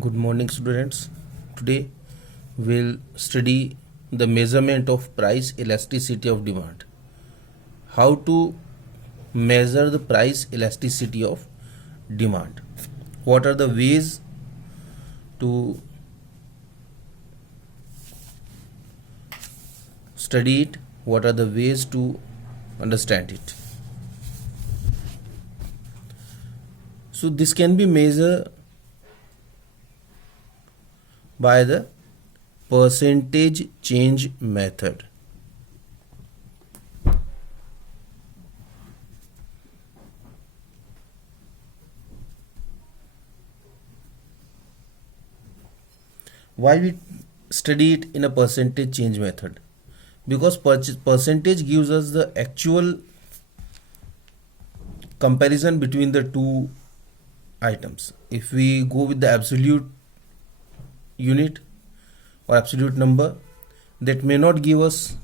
Good morning, students. Today we'll study the measurement of price elasticity of demand. How to measure the price elasticity of demand? What are the ways to study it? What are the ways to understand it? So this can be measured by the percentage change method. Why we study it in a percentage change method? Because percentage gives us the actual comparison between the two items. If we go with the absolute unit or absolute number, that may not give us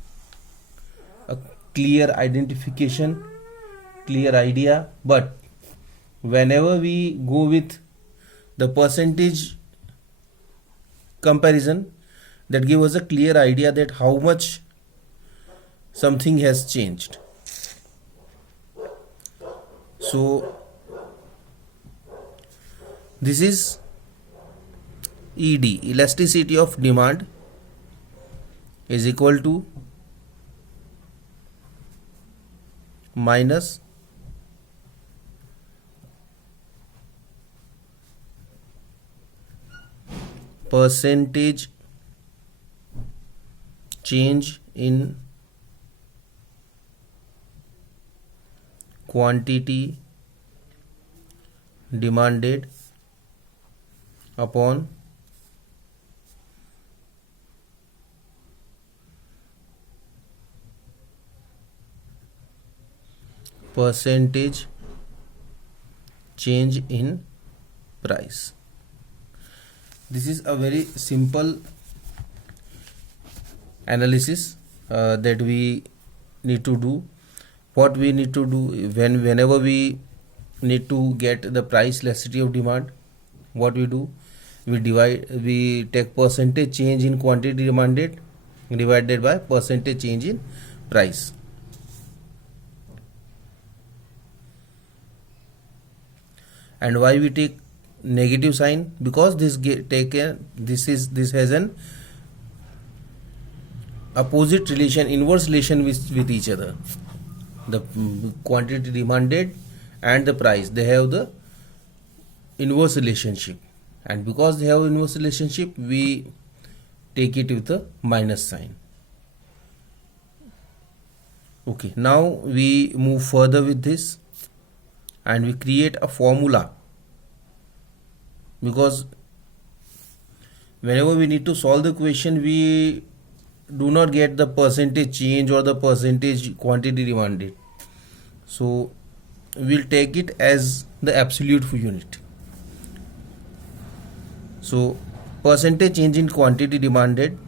a clear identification, clear idea, but whenever we go with the percentage comparison, that gives us a clear idea that how much something has changed. So this is ED, elasticity of demand, is equal to minus percentage change in quantity demanded upon percentage change in price. This is a very simple analysis that we need to do. What we need to do whenever we need to get the price elasticity of demand, what we do, we take percentage change in quantity demanded divided by percentage change in price. And why we take negative sign? Because this has an opposite relation, inverse relation with each other. The quantity demanded and the price, they have the inverse relationship, and because they have inverse relationship, we take it with a minus sign. Okay, now we move further with this and we create a formula, because whenever we need to solve the equation, we do not get the percentage change or the percentage quantity demanded, so we'll take it as the absolute unit. So percentage change in quantity demanded,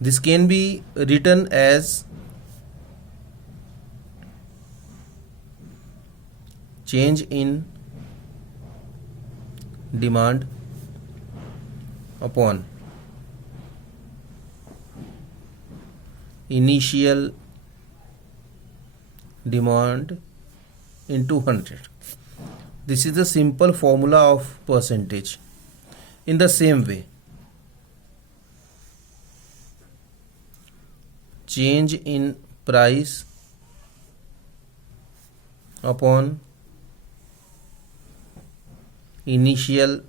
this can be written as change in demand upon initial demand into 100. This is the simple formula of percentage. In the same way, change in price upon initial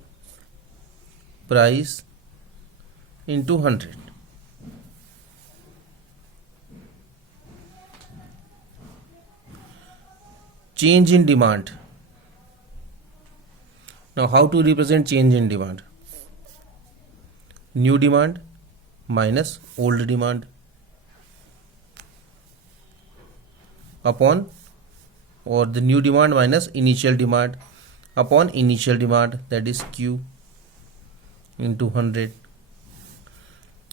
price into 100. Change in demand. Now, how to represent change in demand? New demand minus old demand upon, or the new demand minus initial demand upon initial demand, that is Q into 100.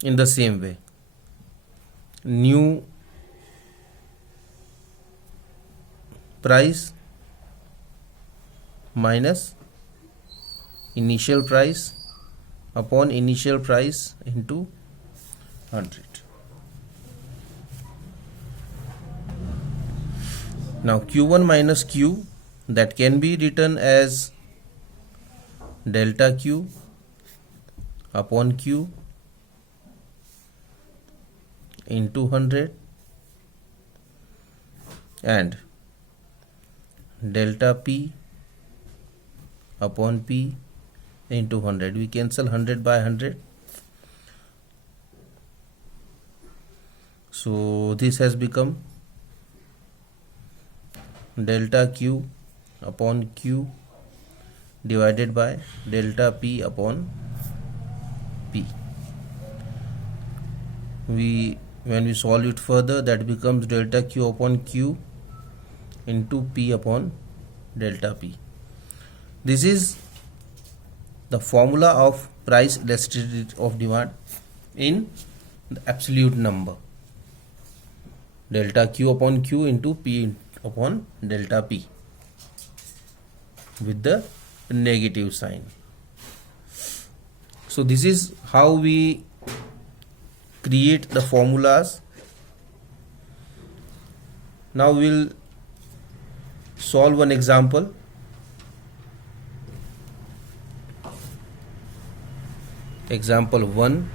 In the same way, new price minus initial price upon initial price into 100. Now Q1 minus Q, that can be written as delta Q upon Q into 100 and delta P upon P into 100. We cancel 100 by 100. So this has become delta Q upon Q divided by delta P upon P. When we solve it further, that becomes delta Q upon Q into P upon delta P. This is the formula of price elasticity of demand in the absolute number. Delta Q upon Q into P upon delta P with the negative sign. So this is how we create the formulas. Now we'll solve one example. Example 1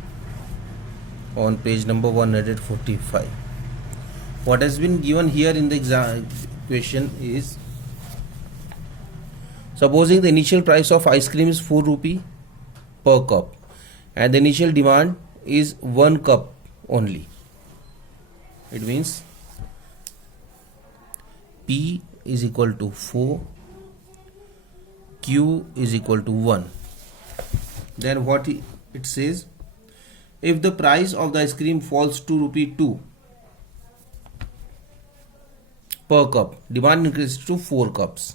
on page number 145. What has been given here in the question is, supposing the initial price of ice cream is 4 rupee per cup and the initial demand is 1 cup only. It means P is equal to 4, Q is equal to 1. Then what it says, if the price of the ice cream falls to rupee 2 per cup, demand increases to 4 cups.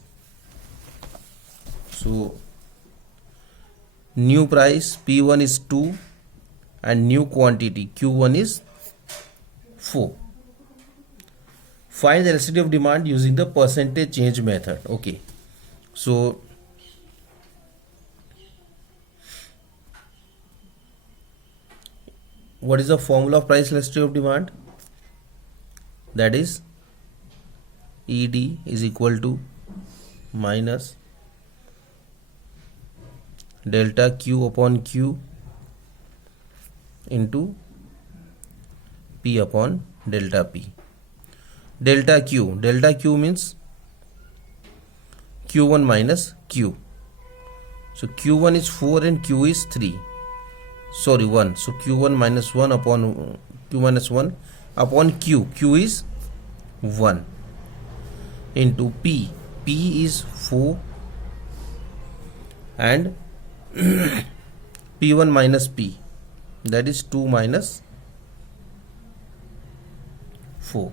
So new price P1 is 2 and new quantity Q1 is 4. Find the elasticity of demand using the percentage change method. Okay, so what is the formula of price elasticity of demand? That is ED is equal to minus delta Q upon Q into P upon delta P. Delta Q means Q1 minus Q. So Q1 is 4 and Q is 3. Sorry, 1. So Q1 minus 1 upon Q minus 1 upon Q. Q is 1 into P. P is 4 and P1 minus P, that is 2 minus 4.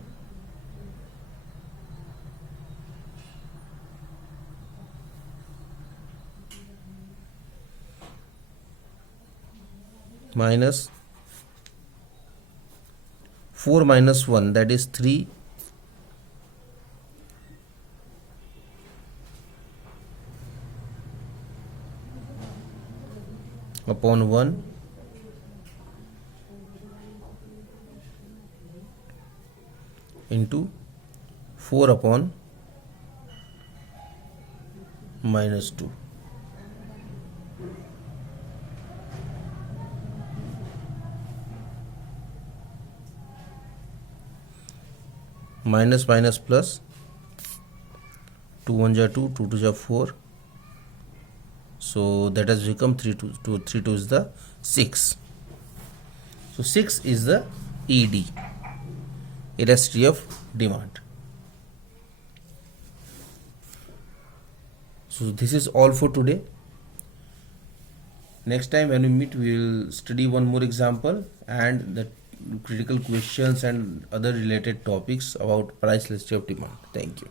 Minus 4 minus 1, that is 3 upon 1 into 4 upon minus 2. Minus minus plus, 2 1 ja 2, 2 2 ja 4. So that has become 3 2 is the 6. So 6 is the ED, elasticity of demand. So this is all for today. Next time when we meet, we will study one more example and the critical questions and other related topics about price elasticity of demand. Thank you.